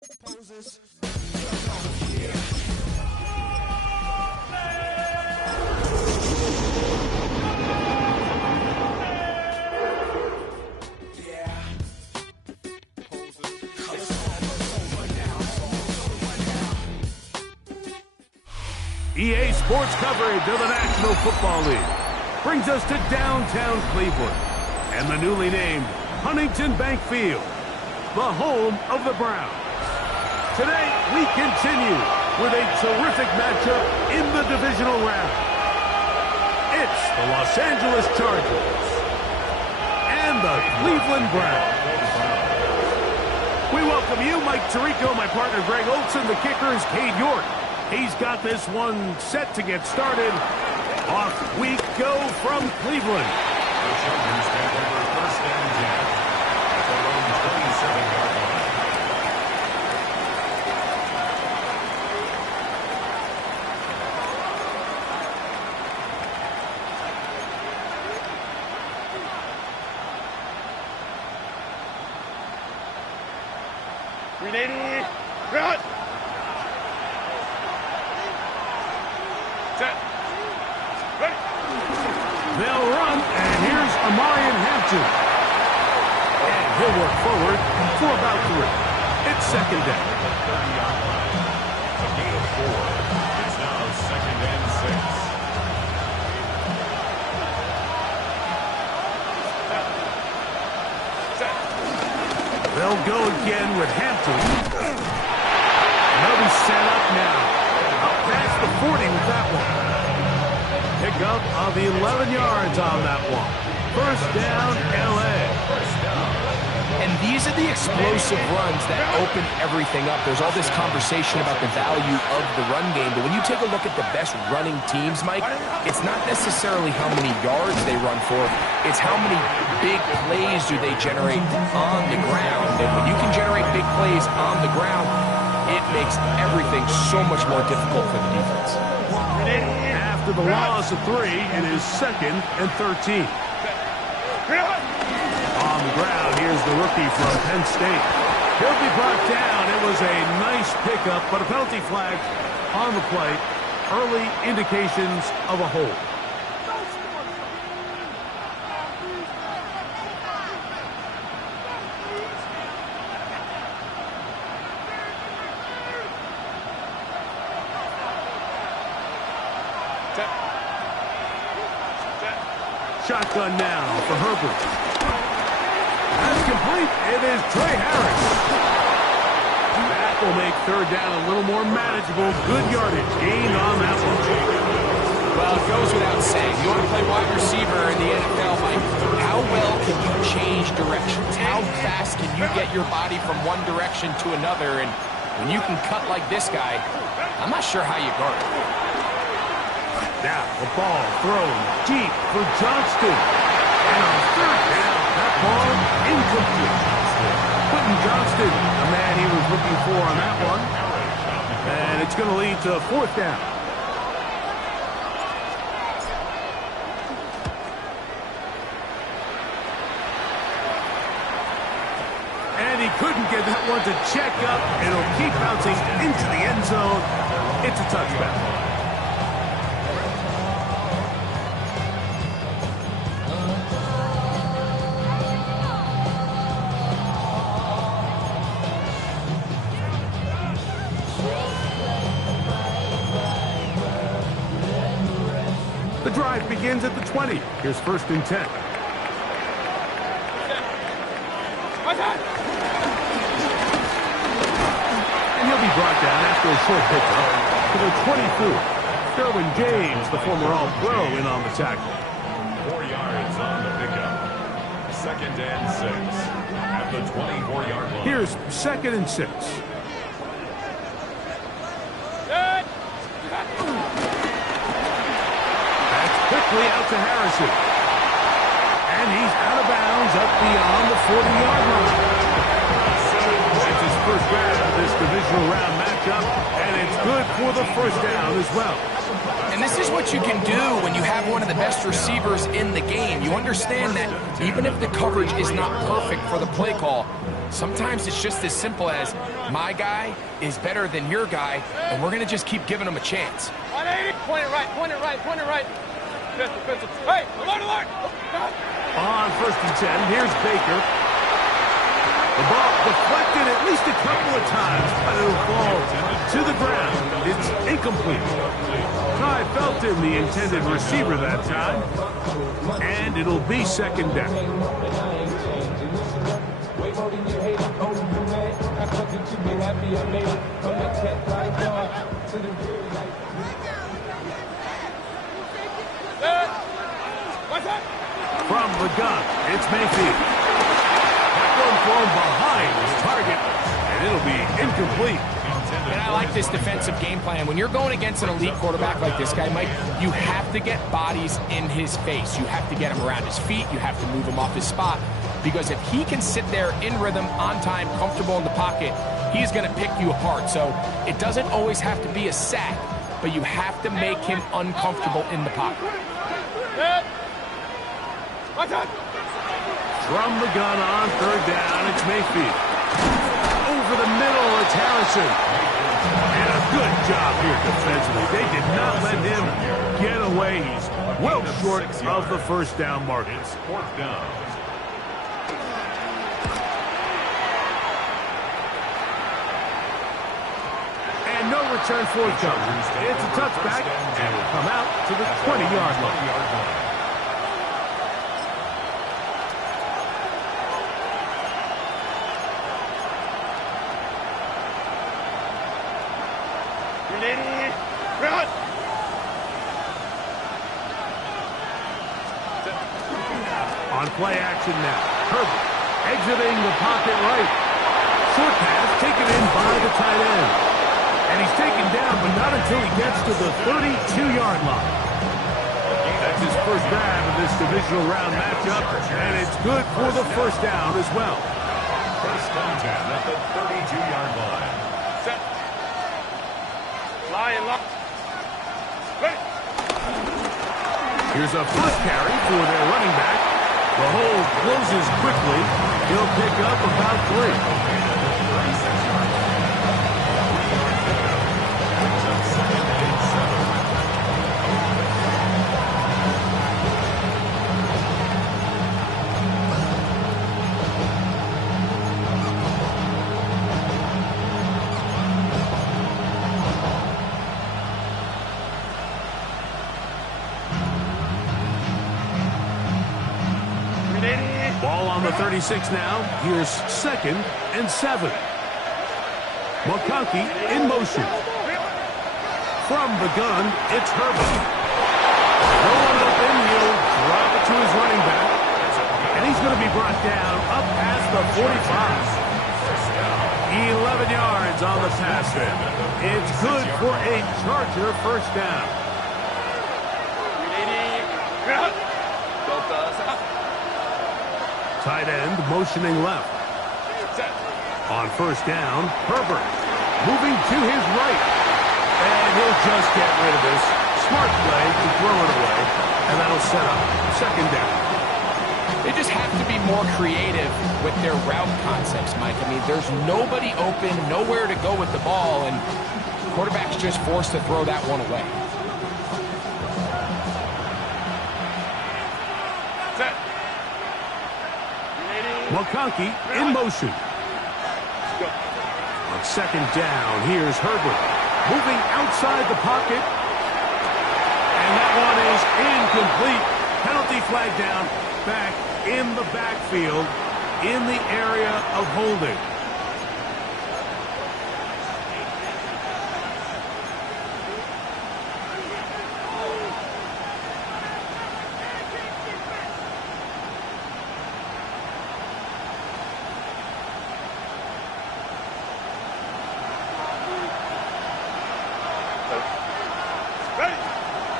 Poses. EA Sports coverage of the National Football League brings us to downtown Cleveland and the newly named Huntington Bank Field, the home of the Browns. Today, we continue with a terrific matchup in the divisional round. It's the Los Angeles Chargers and the Cleveland Browns. We welcome you, Mike Tirico, my partner Greg Olson, the kicker is Cade York. He's got this one set to get started. Off we go from Cleveland. The Chargers have over first and 10 at their own 27-yard line. Run! They'll run, and here's Amarian Hampton. And he'll work forward for about 3. It's second down. The 30-yard line. A gain of 4. It's now second and 6. They'll go again with Hampton. They'll be set up now. Up past the 40 with that one. Pick up of 11 yards on that one. First down, LA. And these are the explosive runs that open everything up. There's all this conversation about the value of the run game, but when you take a look at the best running teams, Mike, it's not necessarily how many yards they run for, it's how many big plays do they generate on the ground. And when you can generate big plays on the ground, it makes everything so much more difficult for the defense. After the loss of 3, it is second and 13. On the ground, here's the rookie from Penn State. He'll be brought down. It was a nice pickup, but a penalty flag on the play. Early indications of a hold. Shotgun now for Herbert. That's complete. It is Trey Harris. That will make third down a little more manageable. Good yardage gained on that one. Well, it goes without saying. You want to play wide receiver in the NFL, Mike. How well can you change directions? How fast can you get your body from one direction to another? And when you can cut like this guy, I'm not sure how you guard it. Now the ball thrown deep for Johnston. And on third down, that ball incomplete. Quentin Johnston, the man he was looking for on that one. And it's going to lead to fourth down. And he couldn't get that one to check up. It'll keep bouncing into the end zone. It's a touchback. The drive begins at the 20. Here's first and 10. And he'll be brought down after a short pickup to the 24. Derwin James, the former All-Pro, in on the tackle. 4 yards on the pickup. Second and 6 at the 24-yard line. Here's second and 6. Quickly out to Harrison. And he's out of bounds up beyond the 40-yard line. It's his first grab of this divisional round matchup, and it's good for the first down as well. And And this is what you can do when you have one of the best receivers in the game. You understand that even if the coverage is not perfect for the play call, sometimes it's just as simple as my guy is better than your guy, and we're going to just keep giving him a chance. 180. Point it right, point it right, point it right. Hey, alert! On 1st and 10, here's Baker. The ball deflected at least a couple of times, but it'll fall to the ground. It's incomplete. Ty Felton, the intended receiver that time, and it'll be 2nd down. From the gun, it's Mayfield. That one thrown behind his target, and it'll be incomplete. And I like this defensive game plan. When you're going against an elite quarterback like this guy, Mike, you have to get bodies in his face. You have to get him around his feet. You have to move him off his spot. Because if he can sit there in rhythm, on time, comfortable in the pocket, he's going to pick you apart. So it doesn't always have to be a sack, but you have to make him uncomfortable in the pocket. From the gun on 3rd down, it's Mayfield. Over the middle, it's Harrison. And a good job here defensively. They did not let him get away. He's well short of the 1st down mark. It's 4th down. And no return forthcoming. It's a touchback, and will come out to the 20-yard line. On play action now. Herbert exiting the pocket right. Short pass taken in by the tight end. And he's taken down, but not until he gets to the 32-yard line. That's his first grab of this divisional round matchup, and it's good for the 1st down as well. 1st and 10 at the 32-yard line. Set. Lie and lock. Ready. Here's a first carry for their running back. The hole closes quickly. He'll pick up about 3. Ball on the 36 now. Here's 2nd and 7. McConkey in motion. From the gun, it's Herbert. No one open. He'll drop it to his running back. And he's going to be brought down up past the 45. 11 yards on the pass there. It's good for a Charger 1st down. Tight end motioning left. On 1st down, Herbert moving to his right. And he'll just get rid of this. Smart play to throw it away. And that'll set up 2nd down. They just have to be more creative with their route concepts, Mike. I mean, there's nobody open, nowhere to go with the ball, and quarterback's just forced to throw that one away. McConkey in motion. On 2nd down, here's Herbert. Moving outside the pocket. And that one is incomplete. Penalty flag down. Back in the backfield. In the area of holding.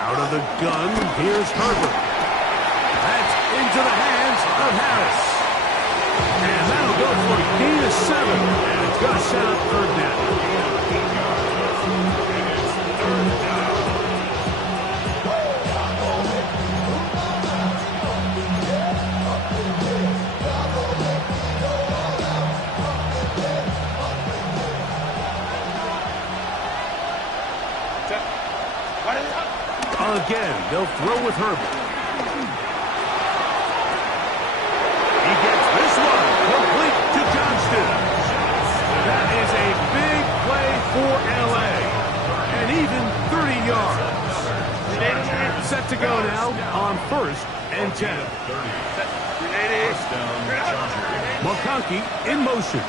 Out of the gun, here's Herbert. That's into the hands of Harris. And that'll go for a gain of 7. And it's going to set up 3rd down. Now again, they'll throw with Herbert. He gets this one complete to Johnston. That is a big play for LA. And even 30 yards. Set to go now on 1st and 10. McConkey in motion.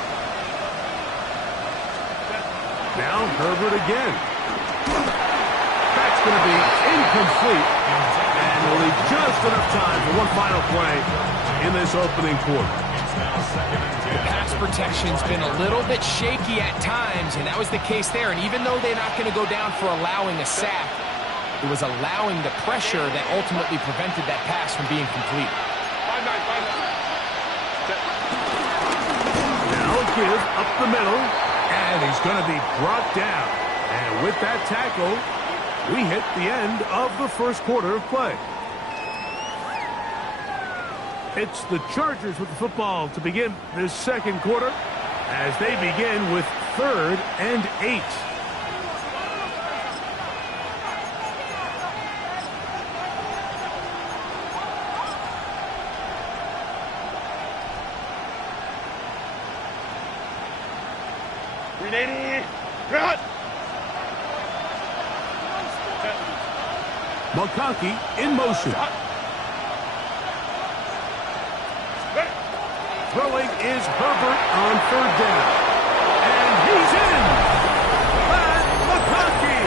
Now Herbert again. That's going to be incomplete. And will leave just enough time for one final play in this opening quarter. The pass protection's been a little bit shaky at times, and that was the case there. And even though they're not going to go down for allowing a sack, it was allowing the pressure that ultimately prevented that pass from being complete. Now a give up the middle, and he's going to be brought down. And with that tackle, we hit the end of the first quarter of play. It's the Chargers with the football to begin this second quarter as they begin with 3rd and 8. McConkey in motion. Throwing is Herbert on 3rd down. And he's in! Pat McConkey!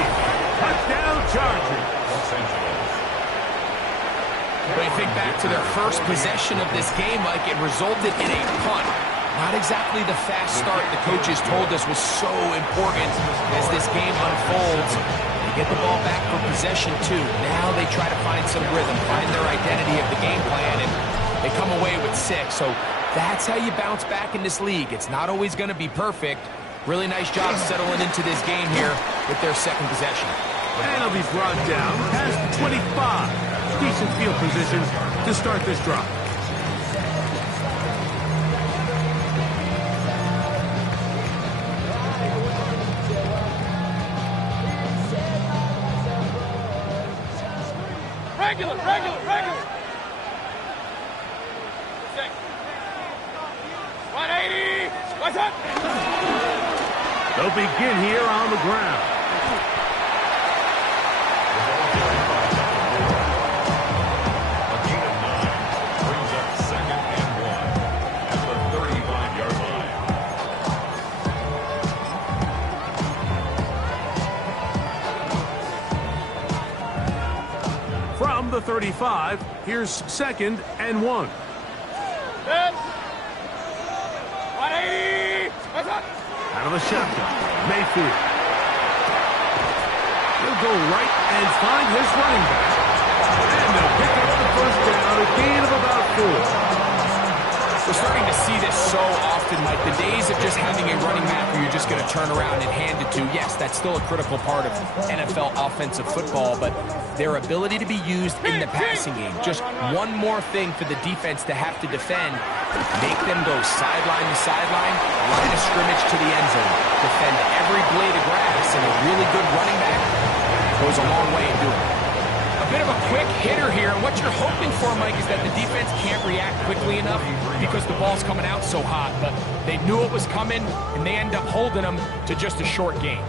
Touchdown Chargers! When you think back to their first possession of this game, Mike, it resulted in a punt. Not exactly the fast start the coaches told us was so important as this game unfolds. They get the ball back for possession, too. Now they try to find some rhythm, find their identity of the game plan, and they come away with 6. So that's how you bounce back in this league. It's not always going to be perfect. Really nice job settling into this game here with their second possession. And he'll be brought down past 25. Decent field position to start this drive. Regular. 180. What's up? They'll begin here on the ground. A gain of 9 brings up 2nd and 1 at the 35-yard line. From the 35, here's 2nd and 1. 180. What's up? Out of the shotgun, Mayfield. He'll go right and find his running back. And they'll pick up the first down, a gain of about 4. We're starting to see this so often, Mike. The days of just having a running back where you're just going to turn around and hand it to, yes, that's still a critical part of NFL offensive football, but their ability to be used in the passing game, just one more thing for the defense to have to defend, make them go sideline to sideline, line of scrimmage to the end zone, defend every blade of grass, and a really good running back goes a long way in doing it. A bit of a quick hitter here, and what you're hoping for, Mike, is that the defense can't react quickly enough because the ball's coming out so hot, but they knew it was coming, and they end up holding them to just a short gain.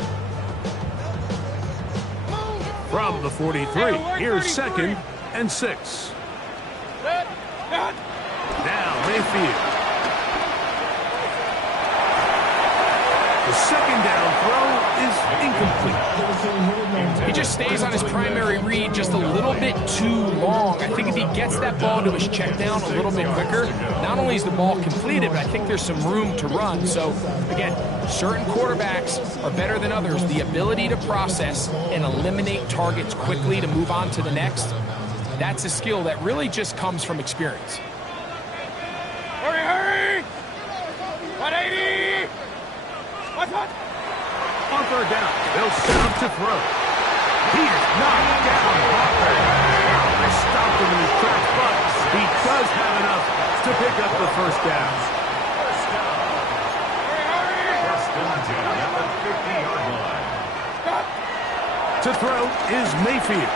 From the 43, here's 2nd and 6. Now Mayfield. The 2nd down throw is incomplete. He just stays on his primary read just a little bit too long. I think if he gets that ball to his check down a little bit quicker, not only is the ball completed, but I think there's some room to run. So, again, certain quarterbacks are better than others. The ability to process and eliminate targets quickly to move on to the next, that's a skill that really just comes from experience. Hurry! 180! What's up? On 3rd down, they'll set him to throw. He is knocked down. They stopped him in his tracks, but he does have enough to pick up the first down. First and 10 at the 50-yard line. To throw is Mayfield.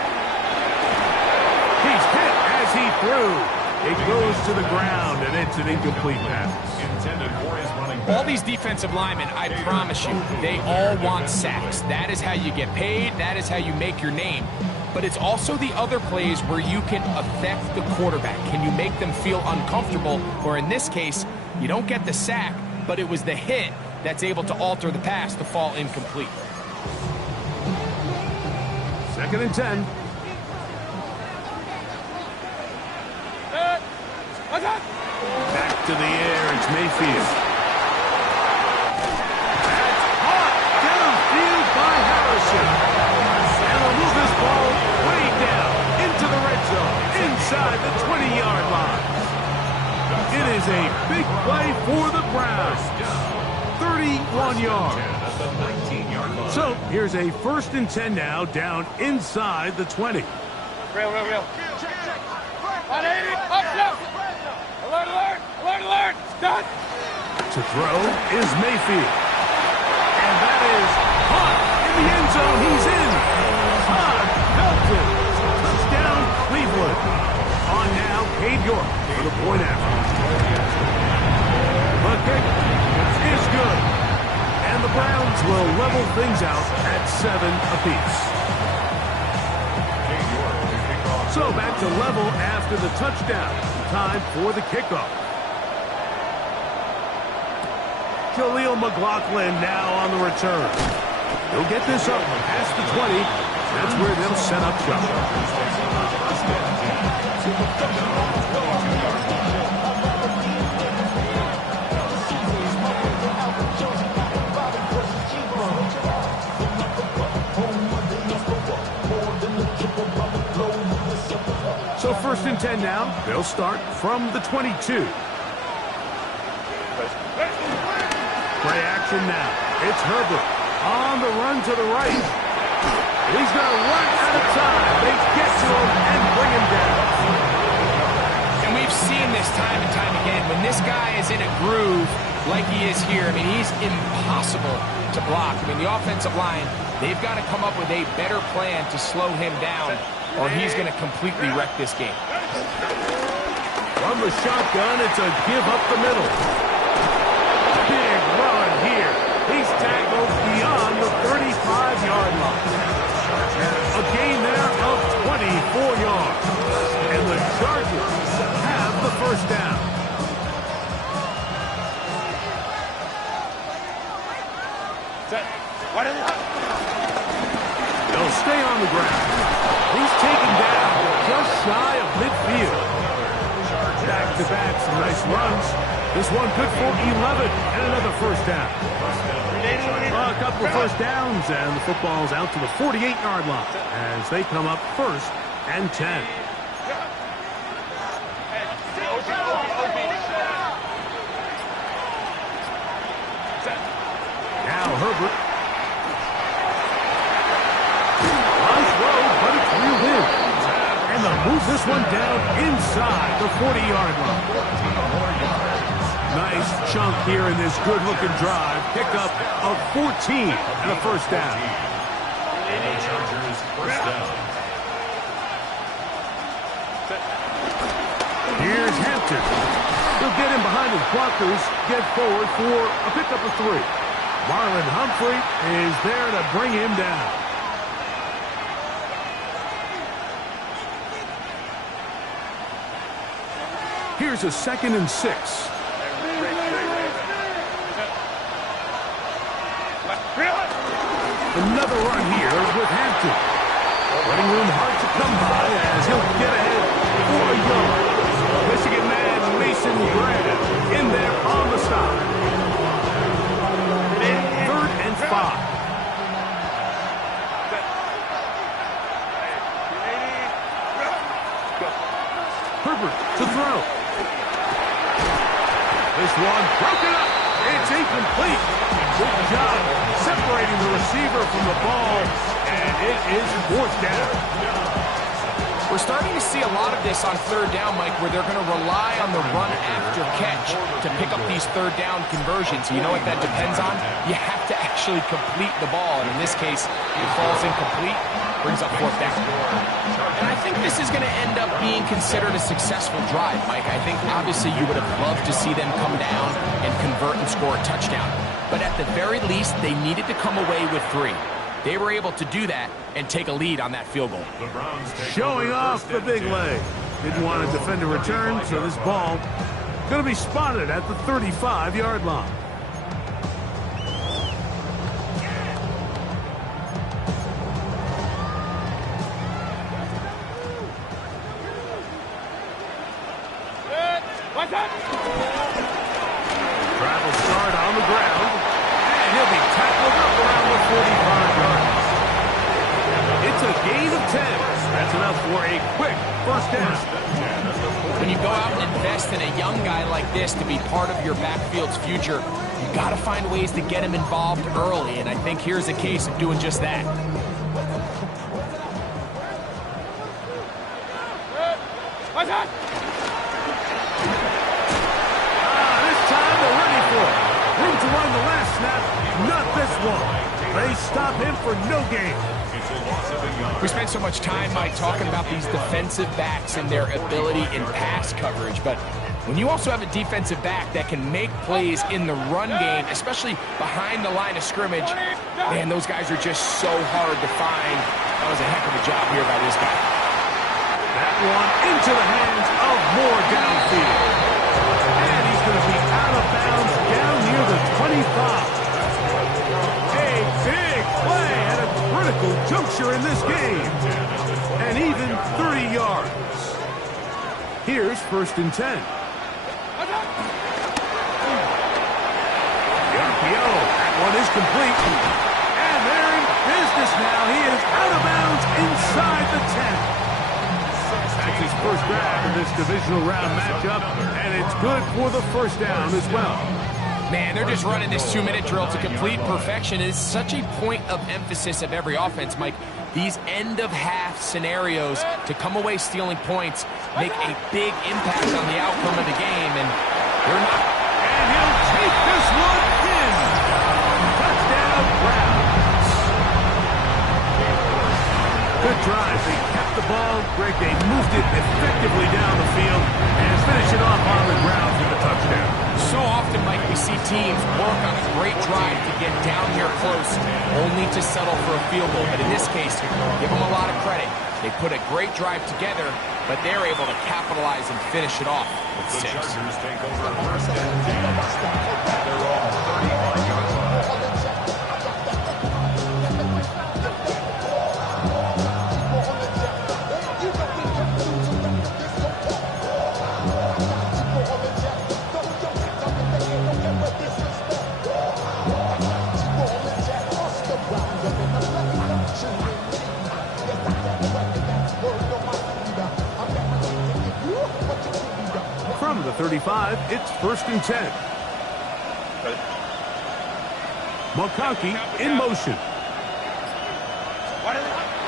through. It goes to the ground, and it's an incomplete pass. Intended for his running back. All these defensive linemen, I promise you, they all want sacks. That is how you get paid. That is how you make your name. But it's also the other plays where you can affect the quarterback. Can you make them feel uncomfortable? Or in this case, you don't get the sack, but it was the hit that's able to alter the pass to fall incomplete. 2nd and 10. Back to the air, it's Mayfield. That's hot downfield by Harrison. And they'll move this ball way down into the red zone, inside the 20-yard line. It is a big play for the Browns. 31 yards. So here's a 1st and 10 now, down inside the 20. Real. 180, up, left. Alert. Done. To throw is Mayfield. And that is hot in the end zone. He's in. Todd Felton. Touchdown, Cleveland. On now, Cade York for the point after. The kick is good. And the Browns will level things out at 7 apiece. So back to level after the touchdown. Time for the kickoff. Jaleel McLaughlin now on the return. He'll get this up past the 20. That's where they'll set up shop. So 1st and 10 now. They'll start from the 22. Play action now. It's Herbert on the run to the right. He's going to run out of time. They get to him and bring him down. And we've seen this time and time again. When this guy is in a groove like he is here, I mean, he's impossible to block. I mean, the offensive line, they've got to come up with a better plan to slow him down, or he's going to completely wreck this game. From the shotgun, it's a give up the middle. Big run here. He's tackled beyond the 35-yard line. A gain there of 24 yards. And the Chargers have the 1st down. They'll stay on the ground. He's taken down just shy of midfield. Back-to-back, some nice runs. This one good for 11 and another 1st down. A couple of 1st downs, and the football's out to the 48-yard line as they come up 1st and 10. Now Herbert. Nice throw, but it's reeled in. And they'll move this one down inside the 40-yard line. Nice chunk here in this good-looking drive. Pickup of 14 and a 1st down. Chargers 1st down. Here's Hampton. He'll get in behind his blockers, get forward for a pickup of 3. Marlon Humphrey is there to bring him down. Here's a 2nd and 6. Another run here with Hampton. Running room hard to come by as he'll get ahead for a yard. Michigan man Mason Graham in there on the stop. 3rd and 5. Herbert to throw. This one broken up. It's incomplete. Good job separating the receiver from the ball, and it is 4th down. We're starting to see a lot of this on third down, Mike, where they're going to rely on the run after catch to pick up these third down conversions. You know what that depends on? You have to actually complete the ball, and in this case, it falls incomplete, brings up fourth down. And I think this is going to end up being considered a successful drive, Mike. I think obviously you would have loved to see them come down and convert and score a touchdown. But at the very least, they needed to come away with 3. They were able to do that and take a lead on that field goal. Showing off the big leg. Didn't want to defend a return, so this ball going to be spotted at the 35-yard line. Travel start on the ground, and he'll be tackled up around the 45-yard line. It's a gain of 10. That's enough for a quick first down. When you go out and invest in a young guy like this to be part of your backfield's future, you got to find ways to get him involved early, and I think here's a case of doing just that. This time they're ready for it. Room to run the last snap, not this one. They stop him for no gain. We spent so much time, Mike, talking about these defensive backs and their ability in pass coverage, but when you also have a defensive back that can make plays in the run game, especially behind the line of scrimmage, man, those guys are just so hard to find. That was a heck of a job here by this guy. That one into the hands of Moore downfield. And he's going to be out of bounds down near the 25. A big play at a critical juncture in this game. And even 30 yards. Here's 1st and 10. The RPO. That one is complete. And they're in business now. He is out of bounds inside the 10. That's his first grab in this divisional round matchup, and it's good for the first down as well. Man, they're just running this 2-minute drill to complete perfection. It's such a point of emphasis of every offense, Mike. These end-of-half scenarios to come away stealing points make a big impact on the outcome of the game, and they're not. And he'll take this one in. Touchdown, Browns. Good drive. They kept the ball. Greg, they moved it effectively down the field and finish it off on the ground for the touchdown. So often, Mike, we see teams work on a great drive to get down here close, only to settle for a field goal. But in this case, give them a lot of credit. They put a great drive together, but they're able to capitalize and finish it off with 6. The Chargers take over 1st and 10 at their own 35-yard line. From the 35, it's 1st and 10. McConkey in motion.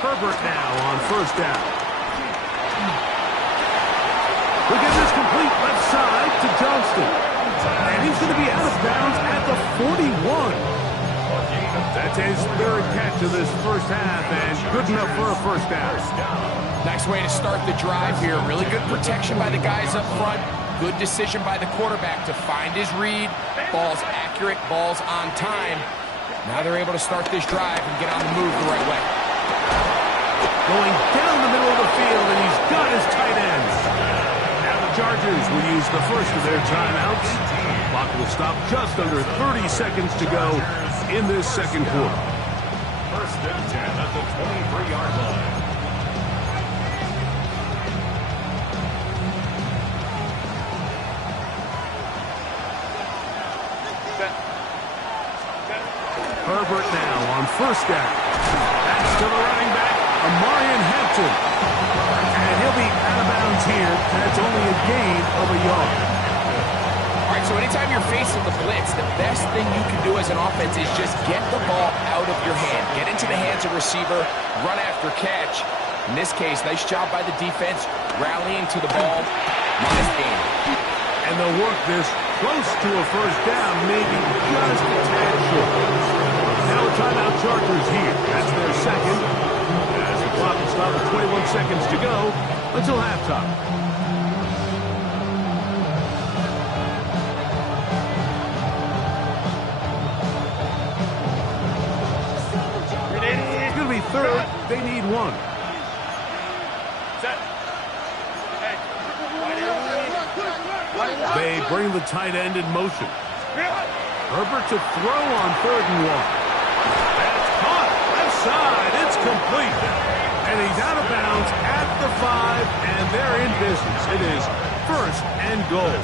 Herbert now on 1st down. Look at this complete left side to Johnston. And he's going to be out of bounds at the 41. That's his 3rd catch of this first half, and good enough for a first down. Nice way to start the drive here. Really good protection by the guys up front. Good decision by the quarterback to find his read. Ball's accurate, ball's on time. Now they're able to start this drive and get on the move the right way. Going down the middle of the field, and he's got his tight ends. Now the Chargers will use the first of their timeouts. Clock will stop just under 30 seconds to go in this second quarter. 1st and 10 at the 23-yard line. Herbert now on 1st down. That's to the running back, Amarian Hampton. And he'll be out of bounds here. That's only a gain of a yard. All right, so anytime you're facing the blitz, the best thing you can do as an offense is just get the ball out of your hand. Get into the hands of receiver, run after catch. In this case, nice job by the defense, rallying to the ball. Nice game. And they'll work this close to a first down, maybe just a tad short. Now a timeout Chargers here. That's their second. As the clock will stop at 21 seconds to go until halftime. It's going to be third. They need one. Set. Hey. They bring the tight end in motion. Herbert to throw on 3rd and 1. That's caught. Left side. It's complete. And he's out of bounds at the 5, and they're in business. It is 1st and goal.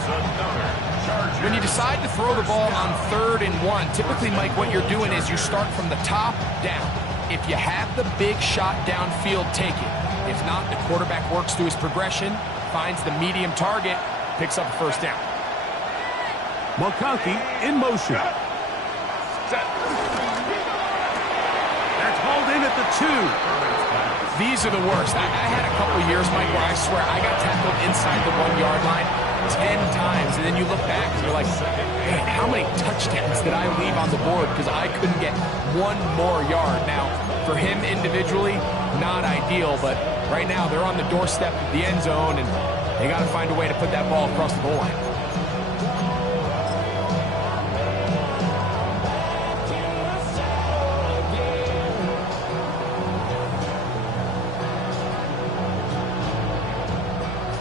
When you decide to throw the ball on 3rd and 1, typically, Mike, what you're doing is you start from the top down. If you have the big shot downfield, take it. If not, the quarterback works through his progression, finds the medium target, picks up a first down. McConkey in motion. That's hauled in at the 2. These are the worst. I had a couple years, Mike, where I swear I got tackled inside the 1-yard line 10 times, and then you look back and you're like, man, how many touchdowns did I leave on the board because I couldn't get one more yard? Now, for him individually, not ideal, but right now they're on the doorstep of the end zone, and they got to find a way to put that ball across the goal line.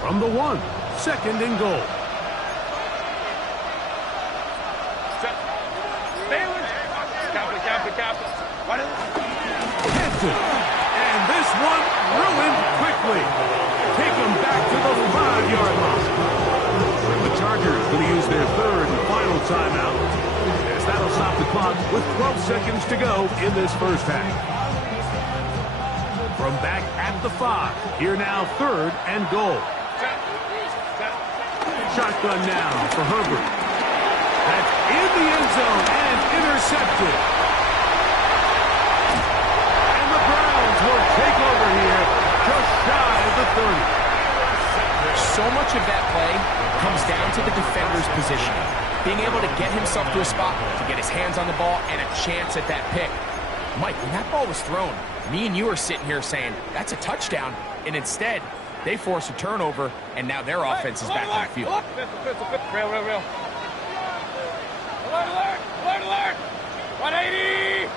From the 1, 2nd and goal. Hampton. And this one ruined quickly. Take them back to the 5-yard line. The Chargers going to use their 3rd and final timeout, as that'll stop the clock with 12 seconds to go in this first half. From back at the 5, here now 3rd and goal. Shotgun now for Herbert. That's in the end zone and intercepted. And the Browns will take over here just shy of the 30. So much of that play comes down to the defender's positioning. Being able to get himself to a spot, to get his hands on the ball, and a chance at that pick. Mike, when that ball was thrown, me and you are sitting here saying, that's a touchdown, and instead, they force a turnover, and now their offense is back on the field. Real. Alert. 180.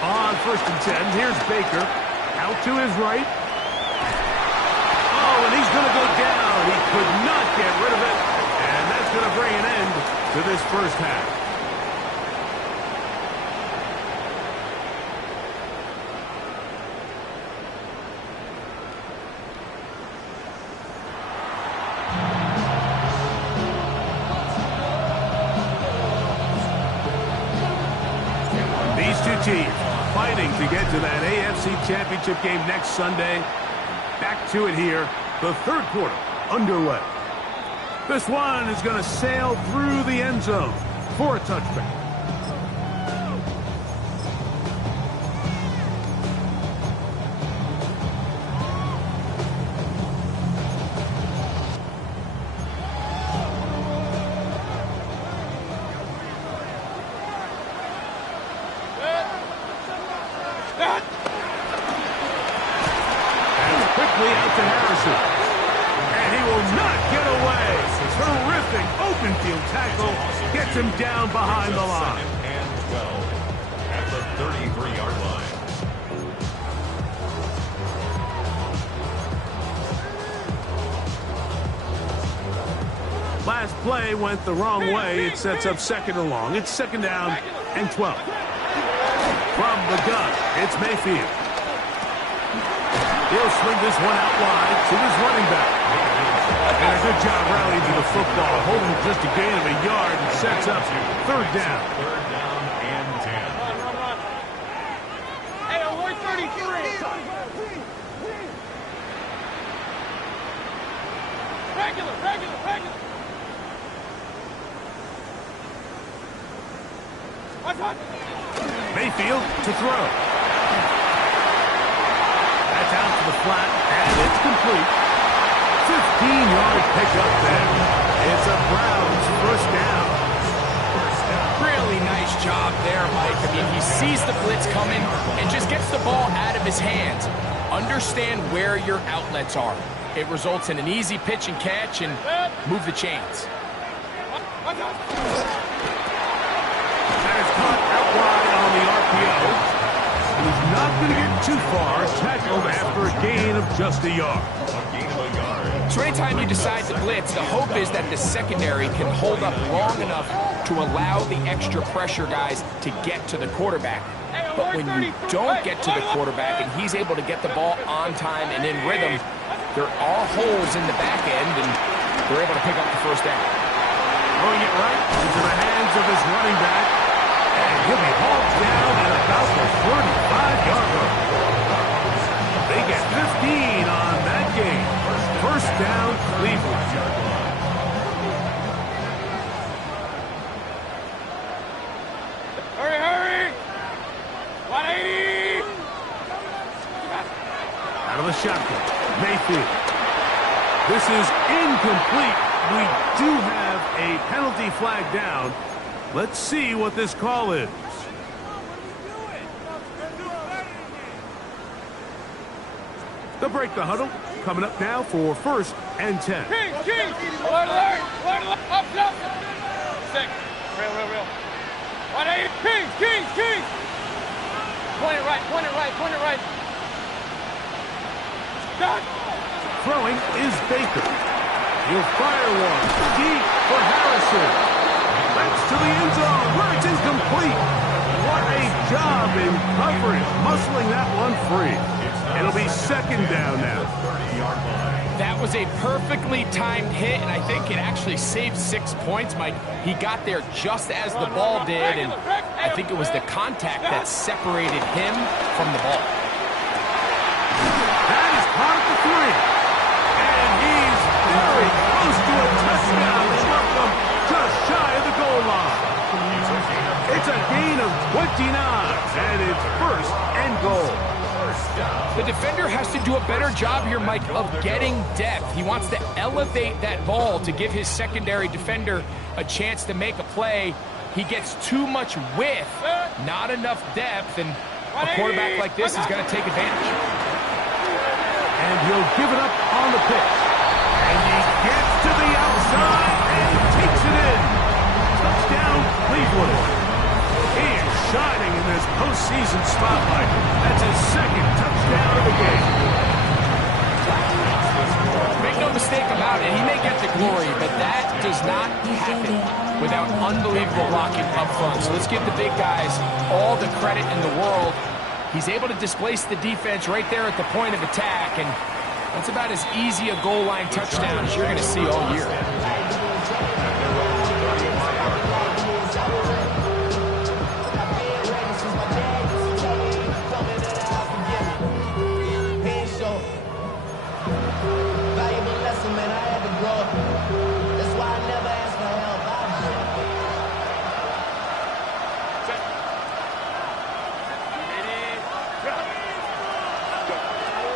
On 1st and 10, here's Baker. Out to his right. Oh, and he's going to go down. He could not get rid of it. And that's going to bring an end to this first half. Teams fighting to get to that AFC Championship game next Sunday. Back to it here. The 3rd quarter underway. This one is going to sail through the end zone for a touchback. Out to Harrison. And he will not get away. Terrific open field tackle. Gets him down behind the line. And 12 at the 33-yard line. Last play went the wrong way. It sets up 2nd and long. It's 2nd down and 12. From the gun, it's Mayfield. He'll swing this one out wide to his running back. And a good job rallying to the football, holding just a gain of a yard and sets up 3rd down. 3rd down and 10. Run. Hey, we're 33. Regular. Mayfield to throw. That's out to the flat, and it's complete. 15-yard pickup there. It's a Browns first down. Really nice job there, Mike. I mean, he sees the blitz coming and just gets the ball out of his hands. Understand where your outlets are. It results in an easy pitch and catch and move the chains. That is caught out wide on the RPO. He's not going to get too far. Tackled after a gain of just a yard. So anytime you decide to blitz, the hope is that the secondary can hold up long enough to allow the extra pressure guys to get to the quarterback. But when you don't get to the quarterback and he's able to get the ball on time and in rhythm, there are holes in the back end, and they're able to pick up the first down. Throwing it right into the hands of his running back, and he'll be hauled down at about the 35-yard line. They get 15 on that game. First down, Cleveland. Hurry, hurry! 180! Out of the shotgun, Mayfield. This is incomplete. We do have a penalty flag down. Let's see what this call is. They'll break the huddle. Coming up now for first and 10. King! Alert, alert! Alert, alert! Up! Sick. Real. 180! King! Point it right. Stop! Throwing is Baker. He'll fire one. Deep for Harrison. That's to the end zone where it's incomplete. What a job in coverage, muscling that one free. It'll be second down now. That was a perfectly timed hit, and I think it actually saved 6 points, Mike. He got there just as the ball did, and I think it was the contact that separated him from the ball. That is caught at the 3. And he's very close to a touchdown. Struck him just shy of the goal line. It's a gain of 29, and it's first and goal. The defender has to do a better job here, Mike, of getting depth. He wants to elevate that ball to give his secondary defender a chance to make a play. He gets too much width, not enough depth, and a quarterback like this is going to take advantage. And he'll give it up on the pitch. And he gets to the outside and takes it in. Touchdown, Cleveland. He is shining in this postseason spotlight. That's his second touchdown of the game. Make no mistake about it, he may get the glory, but that does not happen without unbelievable blocking up front. So let's give the big guys all the credit in the world. He's able to displace the defense right there at the point of attack, and that's about as easy a goal line touchdown as you're going to see all year.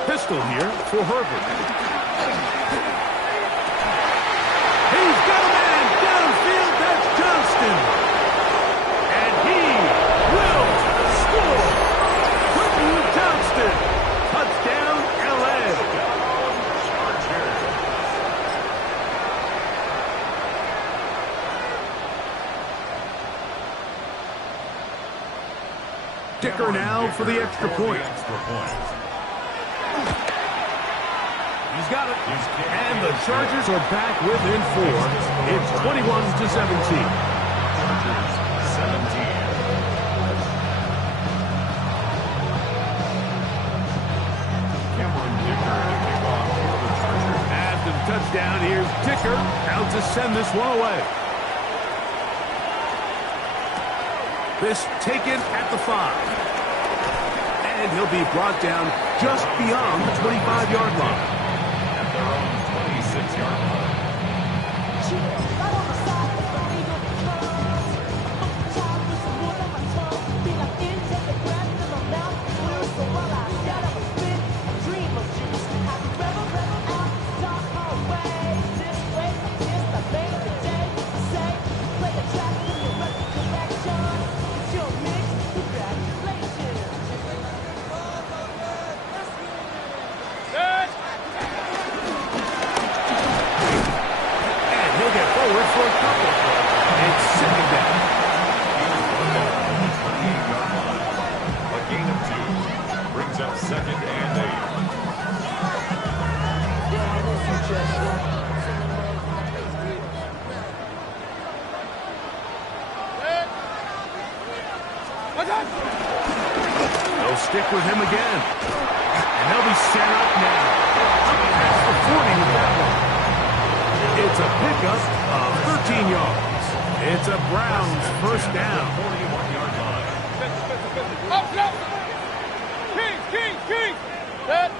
Pistol here for Herbert. He's got a man downfield. That's Johnston. And he will score. Quentin Johnston. Touchdown, LA. Dicker now for the extra point. He's got it. And the Chargers are back within 4. It's 21-17. After the touchdown, here's Dicker out to send this one away. This taken at the 5. And he'll be brought down just beyond the 25-yard line. At their own 26-yard line. They'll stick with him again. And they'll be set up now. Up past the 40 with that one. It's a pickup of 13 yards. It's a Browns first down. 41-yard line. Up, up. King. Set.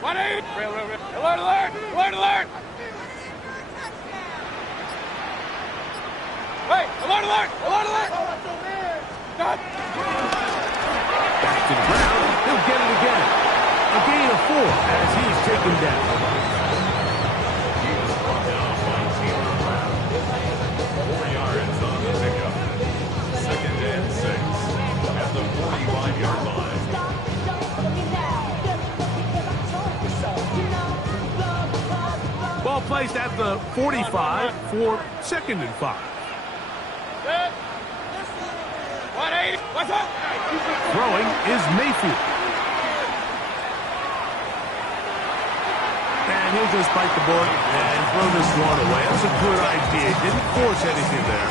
180. Alert, alert. Hey, alert. Stop. Back to the ground. He'll get it again. A gain of 4 as he's taken down. He is brought down by Taylor Brown. 4 yards on the pickup. Second and 6 at the 45-yard line. Ball placed at the 45 for 2nd and 5. Set. 180. What's up? Throwing is Mayfield. And he'll just bite the bullet and throw this one away. That's a good idea. Didn't force anything there.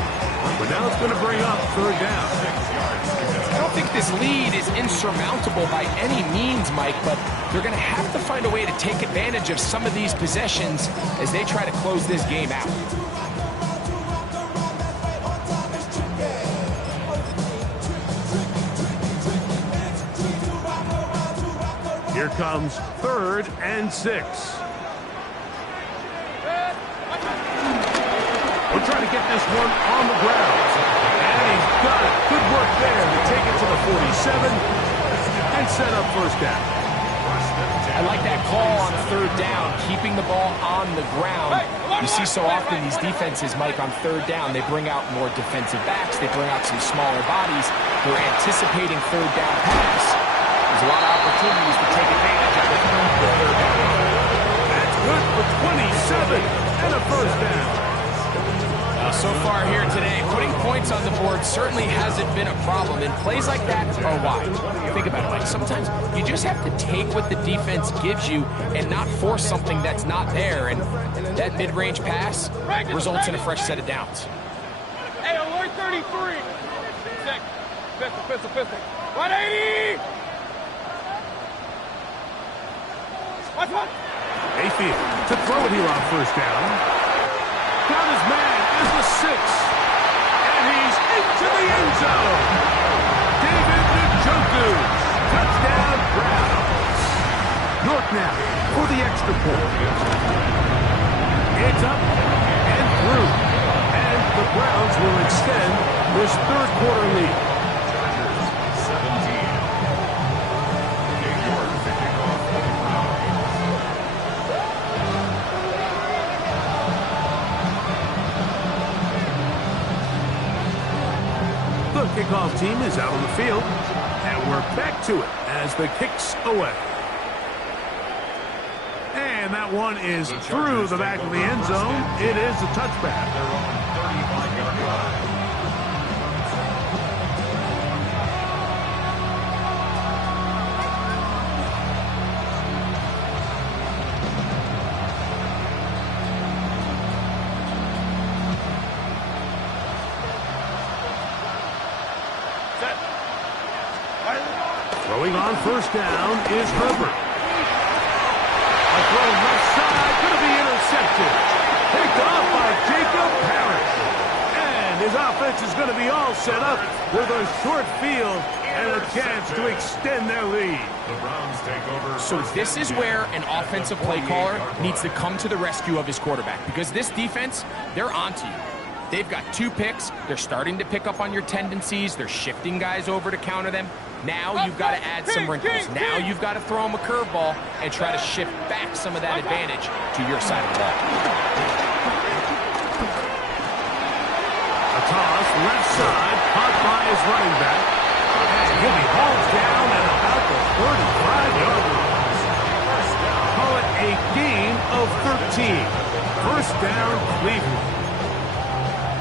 But now it's going to bring up 3rd down. I don't think this lead is insurmountable by any means, Mike, but they're going to have to find a way to take advantage of some of these possessions as they try to close this game out. Here comes 3rd and 6. We'll try to get this one on the ground. And he's got it. Good work there to take it to the 47 and set up first down. I like that call on 3rd down, keeping the ball on the ground. You see so often these defenses, Mike, on 3rd down, they bring out more defensive backs. They bring out some smaller bodies. They're anticipating 3rd down pass. There's a lot of opportunities to take advantage of it. That's good for 27 and a first down. So far here today, putting points on the board certainly hasn't been a problem, and plays like that are why. Think about it, Mike. Sometimes you just have to take what the defense gives you and not force something that's not there, and that mid-range pass results in a fresh set of downs. Hey, alert 33. Pistol. 180. What's up? Mayfield to throw it here on first down. Got his man as the 6. And he's into the end zone. David Njoku. Touchdown, Browns. York now for the extra point. It's up and through. And the Browns will extend this 3rd quarter lead. Chargers 17. New York picking off for the Browns. The kickoff team is out on the field, and we're back to it as the kick's away. And that one is through the back of the end zone. It is a touchback. Their own 35-yard line. Throwing on first down is Herbert. A throw left side, going to be intercepted. Picked off by Jacob Parrish. And his offense is going to be all set up with a short field and a chance to extend their lead. The Browns take over. So this is where an offensive play caller needs to come to the rescue of his quarterback, because this defense, they're onto you. They've got 2 picks. They're starting to pick up on your tendencies. They're shifting guys over to counter them. Now you've got to add some wrinkles. Now you've got to throw them a curveball and try to shift back some of that advantage to your side of the ball. A toss left side, caught by his running back. And he'll be hauled down at about the 35-yard line. Call it a gain of 13. First down, Cleveland.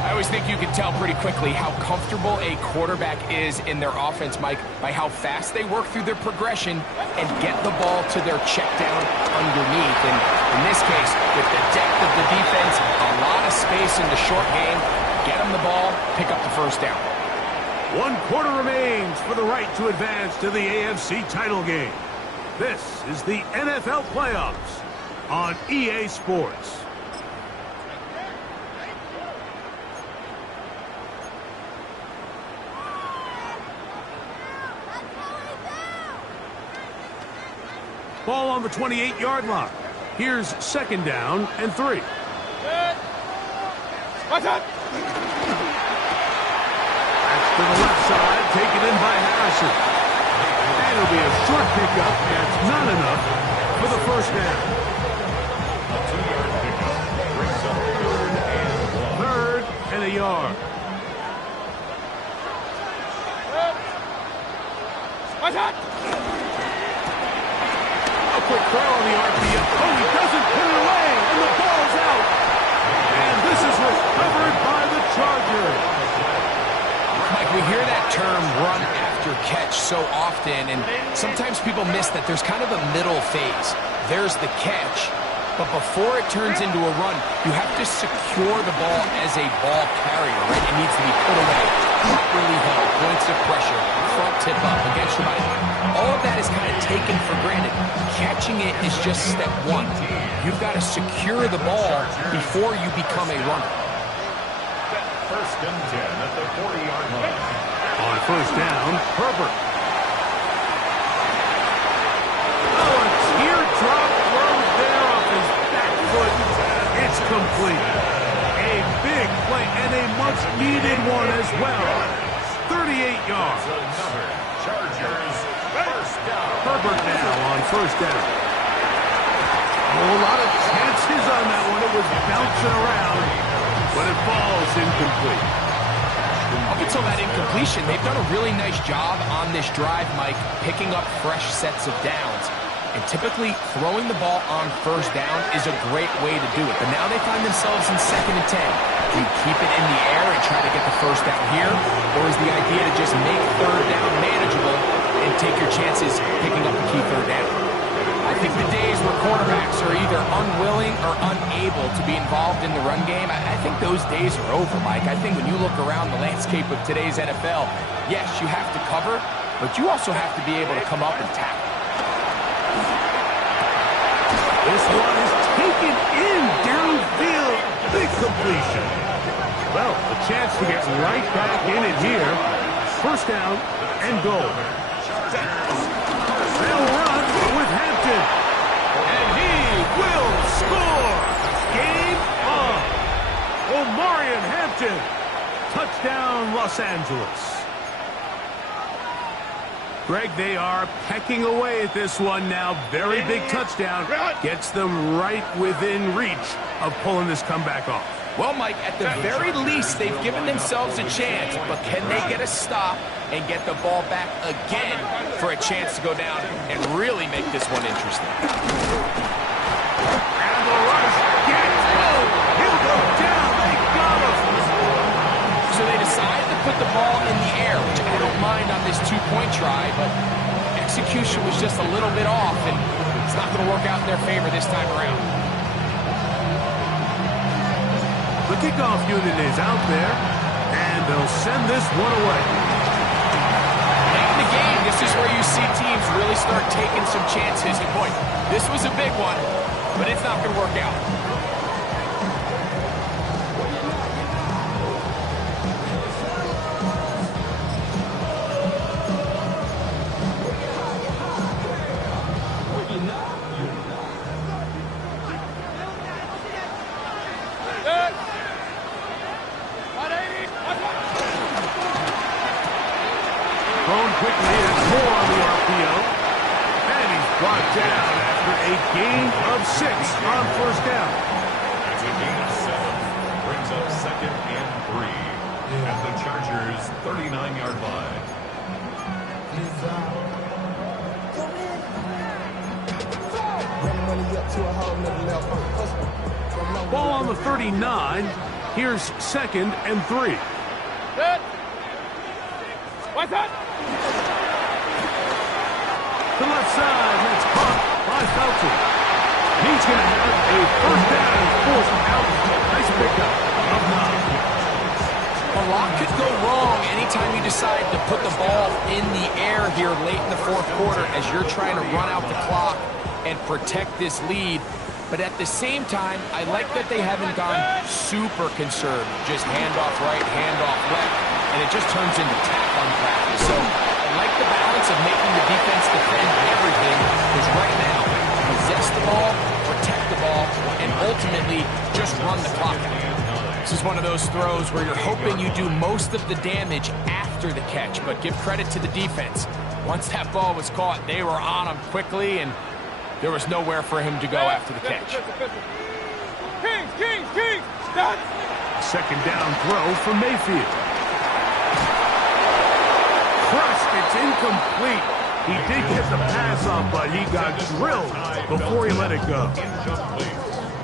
I always think you can tell pretty quickly how comfortable a quarterback is in their offense, Mike, by how fast they work through their progression and get the ball to their check down underneath. And in this case, with the depth of the defense, a lot of space in the short game, get them the ball, pick up the first down. 1 quarter remains for the right to advance to the AFC title game. This is the NFL playoffs on EA Sports. Ball on the 28-yard line. Here's 2nd down and 3. Watch out! That's to the left side, taken in by Harrison. And it'll be a short pickup. That's not enough for the 1st down. A 2-yard pickup brings up 3rd and 1. 3rd and a yard. Watch out! A quick throw on the RPO. Oh, he doesn't put it away, and the ball's out. And this is recovered by the Chargers. Mike, we hear that term run after catch so often, and sometimes people miss that there's kind of a middle phase. There's the catch, but before it turns into a run, you have to secure the ball as a ball carrier, right? It needs to be put away, properly held, points of pressure, front tip up against your body. All of that is kind of taken for granted. Catching it is just step 1. You've got to secure the ball before you become a runner. 1st and 10 at the 40-yard line. On 1st down, Herbert. Oh, a teardrop throw there off his back foot. It's complete. A big play and a much-needed one as well. 38 yards. Another Chargers 1st down. Herbert now on 1st down. A whole lot of chances on that one. It was bouncing around, but it falls incomplete. Up until that incompletion, they've done a really nice job on this drive, Mike, picking up fresh sets of downs. And typically, throwing the ball on 1st down is a great way to do it. But now they find themselves in 2nd and 10. Do you keep it in the air and try to get the 1st down here? Or is the idea to just make 3rd down manageable and take your chances picking up the key 3rd down? I think the days where quarterbacks are either unwilling or unable to be involved in the run game, I think those days are over, Mike. I think when you look around the landscape of today's NFL, yes, you have to cover, but you also have to be able to come up and tackle. This one is taken in downfield. Big completion. Well, a chance to get right back in it here. 1st down and goal. They'll run with Hampton. And he will score. Game on. Omarion Hampton. Touchdown, Los Angeles. Greg, they are pecking away at this one now. Very big touchdown. Gets them right within reach of pulling this comeback off. Well, Mike, at the very least, they've given themselves a chance, but can they get a stop and get the ball back again for a chance to go down and really make this one interesting? And the rush gets him. He'll go down. They got him. So they decided to put the ball in the air, which I don't mind on this 2-point try, but execution was just a little bit off, and it's not going to work out in their favor this time around. The kickoff unit is out there, and they'll send this one away. Late in the game, this is where you see teams really start taking some chances. And boy, this was a big one, but it's not going to work out. Thrown quickly, it's more on the RPO. And he's brought down after a gain of 6 on 1st down. It's a gain of 7. Brings up 2nd and 3 at the Chargers' 39-yard line. Ball on the 39. Here's 2nd and 3. Good. What's that? To the left side, that's caught by Felton. He's going to have a 1st down and forced out. Nice pickup of 9. A lot could go wrong anytime anytime you decide to put the ball in the air here late in the fourth quarter as you're trying to run out the clock and protect this lead. But at the same time, I like that they haven't gone super conserved. Just handoff right, handoff left, and it just turns into tackling practice. So I like the balance of making the defense defend everything, because right now, possess the ball, protect the ball, and ultimately just run the clock out. This is one of those throws where you're hoping you do most of the damage after the catch, but give credit to the defense. Once that ball was caught, they were on him quickly, and there was nowhere for him to go after the catch. Kings, done. Second down throw from Mayfield. Crushed, it's incomplete. He did get the pass off, but he got drilled before he let it go.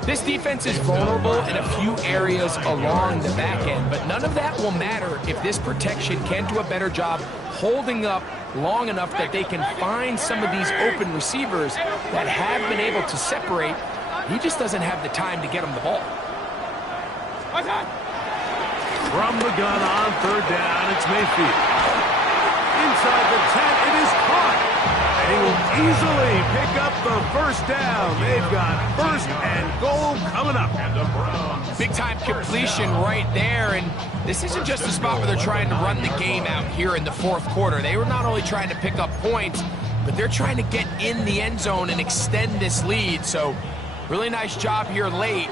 This defense is vulnerable in a few areas along the back end, but none of that will matter if this protection can do a better job holding up long enough that they can find some of these open receivers that have been able to separate. He just doesn't have the time to get them the ball. From the gun on third down, it's Mayfield. Inside the 10, it is caught. They will easily pick up the first down. They've got first and goal coming up. Big-time completion right there, and this isn't just a spot where they're trying to run the game out here in the fourth quarter. They were not only trying to pick up points, but they're trying to get in the end zone and extend this lead. So really nice job here late.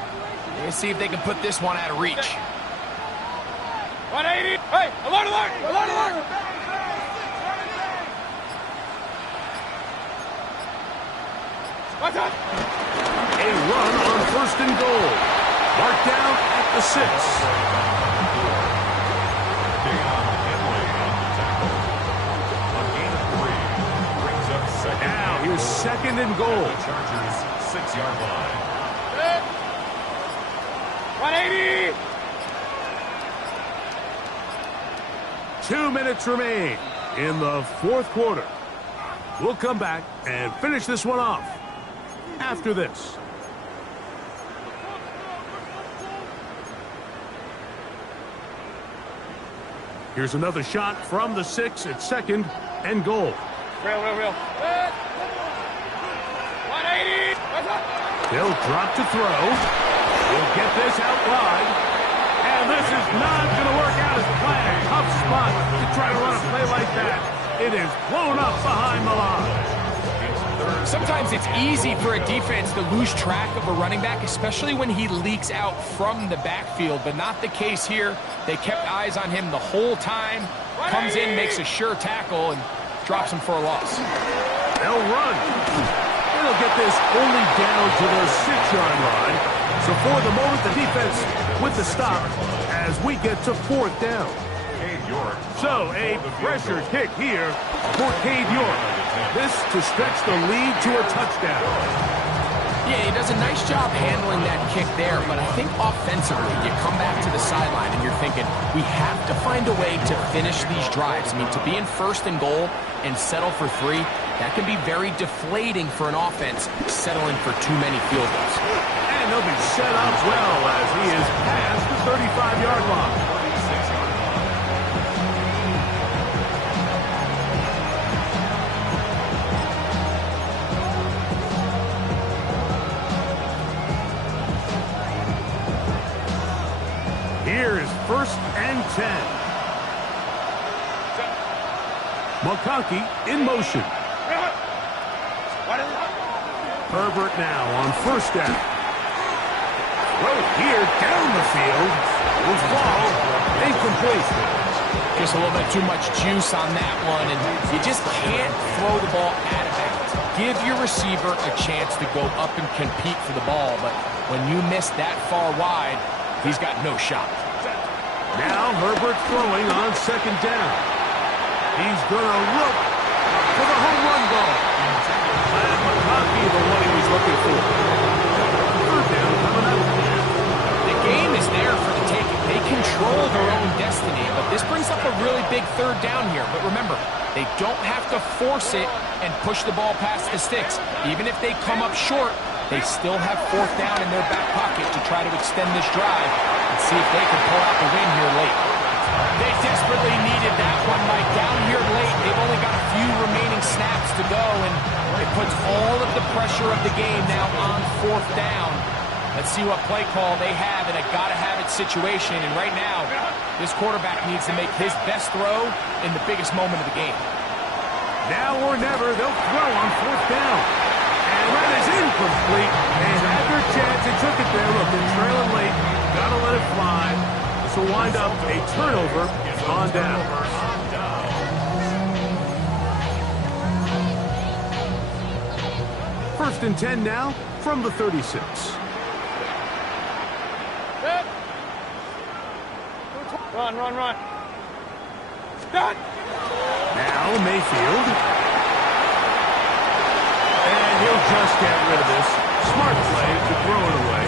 Let's see if they can put this one out of reach. 180. Hey, alert. What's up? A run on first and goal. Marked down at the 6. Now here's second and goal. Chargers 6-yard line. 180. 2 minutes remain in the fourth quarter. We'll come back and finish this one off after this. Here's another shot from the 6 at second and goal. Real. 180. What's up? They'll drop to throw. He'll get this out wide. And this is not going to work out as planned. Tough spot to try to run a play like that. It is blown up behind the line. Sometimes it's easy for a defense to lose track of a running back, especially when he leaks out from the backfield, but not the case here. They kept eyes on him the whole time. Comes in, makes a sure tackle, and drops him for a loss. They'll run. They'll get this only down to their 6-yard line. So for the moment, the defense with the stop as we get to fourth down. So a pressure kick here for Cade York. This to stretch the lead to a touchdown. Yeah, he does a nice job handling that kick there, but I think offensively, you come back to the sideline and you're thinking, we have to find a way to finish these drives. I mean, to be in first and goal and settle for 3, that can be very deflating for an offense, settling for too many field goals. And he'll be set up well as he is past the 35-yard line. Here is first and 10. McConkey in motion. Herbert now on first down. Throw here down the field. Will fall. Incomplete. Just a little bit too much juice on that one, and you just can't throw the ball out of bounds. Give your receiver a chance to go up and compete for the ball, but when you miss that far wide, he's got no shot. Now Herbert throwing on second down. He's going to look for the home run ball. And McConkey, the one he was looking for. Third down coming up. The game is there for the taking. They control their own destiny, but this brings up a really big third down here. But remember, they don't have to force it and push the ball past the sticks. Even if they come up short, they still have fourth down in their back pocket to try to extend this drive and see if they can pull out the win here late. They desperately needed that one, Mike. Down here late, they've only got a few remaining snaps to go, and it puts all of the pressure of the game now on 4th down. Let's see what play call they have in a gotta-have-it situation. And right now, this quarterback needs to make his best throw in the biggest moment of the game. Now or never, they'll throw on 4th down. And that is incomplete. They had their chance. They took it there. Look, they're trailing late. Gotta let it fly. This will wind up a turnover on down. 1st and 10 now from the 36. Run, run, run. Done. Now Mayfield. And he'll just get rid of this. Smart play to throw it away.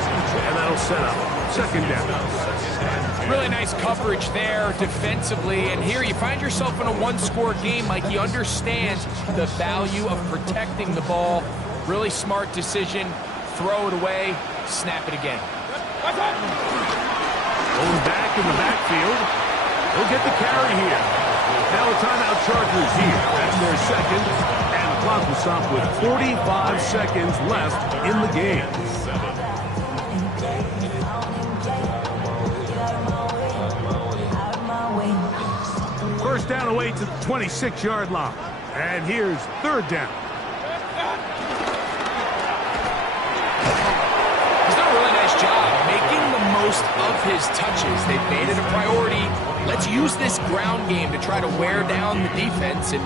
And that'll set up 2nd down. Really nice coverage there defensively. And here you find yourself in a one-score game. Like, he understands the value of protecting the ball. Really smart decision. Throw it away. Snap it again. Going back in the backfield. He'll get the carry here. Now a timeout Chargers here. That's their 2nd. And the clock will stop with 45 seconds left in the game. First down away to the 26-yard line. And here's 3rd down. He's done a really nice job making the most of his touches. They've made it a priority. Let's use this ground game to try to wear down the defense. And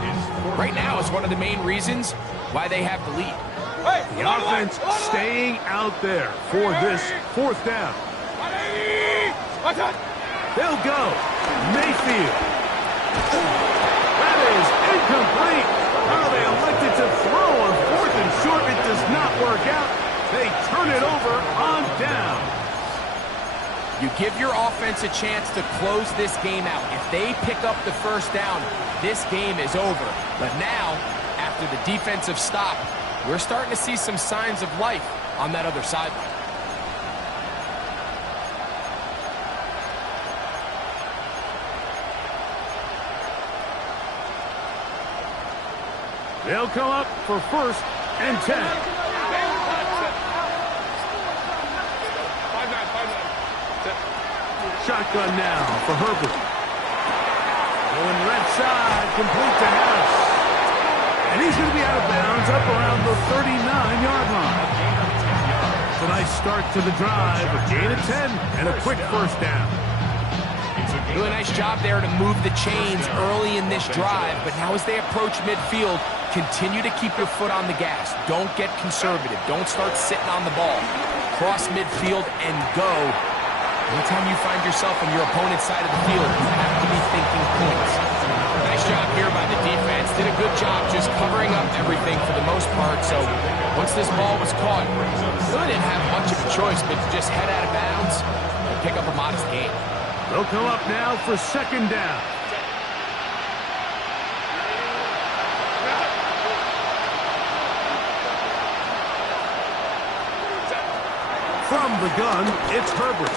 right now is one of the main reasons why they have the lead. The offense staying out there for this 4th down. They'll go. Mayfield. That is incomplete. Oh, they elected to throw on 4th and short. It does not work out. They turn it over on down. You give your offense a chance to close this game out. If they pick up the 1st down, this game is over. But now, after the defensive stop, we're starting to see some signs of life on that other sideline. They'll come up for 1st and 10. Shotgun now for Herbert. Going left side, complete to Harris. And he's going to be out of bounds up around the 39-yard line. It's a nice start to the drive, a gain of 10, and a quick 1st down. Really nice job there to move the chains early in this drive, but now as they approach midfield, continue to keep your foot on the gas. Don't get conservative. Don't start sitting on the ball. Cross midfield and go. Anytime you find yourself on your opponent's side of the field, you have to be thinking points. Nice job here by the defense. Did a good job just covering up everything for the most part. So once this ball was caught, really didn't have much of a choice but to just head out of bounds and pick up a modest gain. They'll come up now for 2nd down. From the gun, it's Herbert.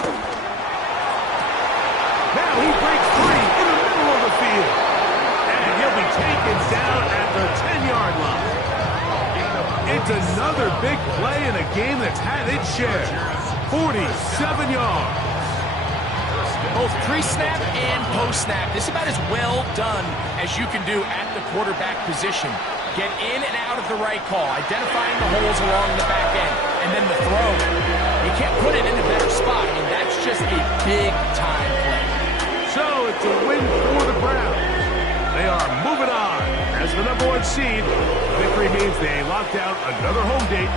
Now he breaks free in the middle of the field. And he'll be taken down at the 10-yard line. It's another big play in a game that's had its share. 47 yards. Both pre-snap and post-snap. This is about as well done as you can do at the quarterback position. Get in and out of the right call, identifying the holes along the back end, and then the throw. You can't put it in a better spot. I mean, that's just a big-time play. So it's a win for the Browns. They are moving on as the #1 seed. Victory means they locked out another home date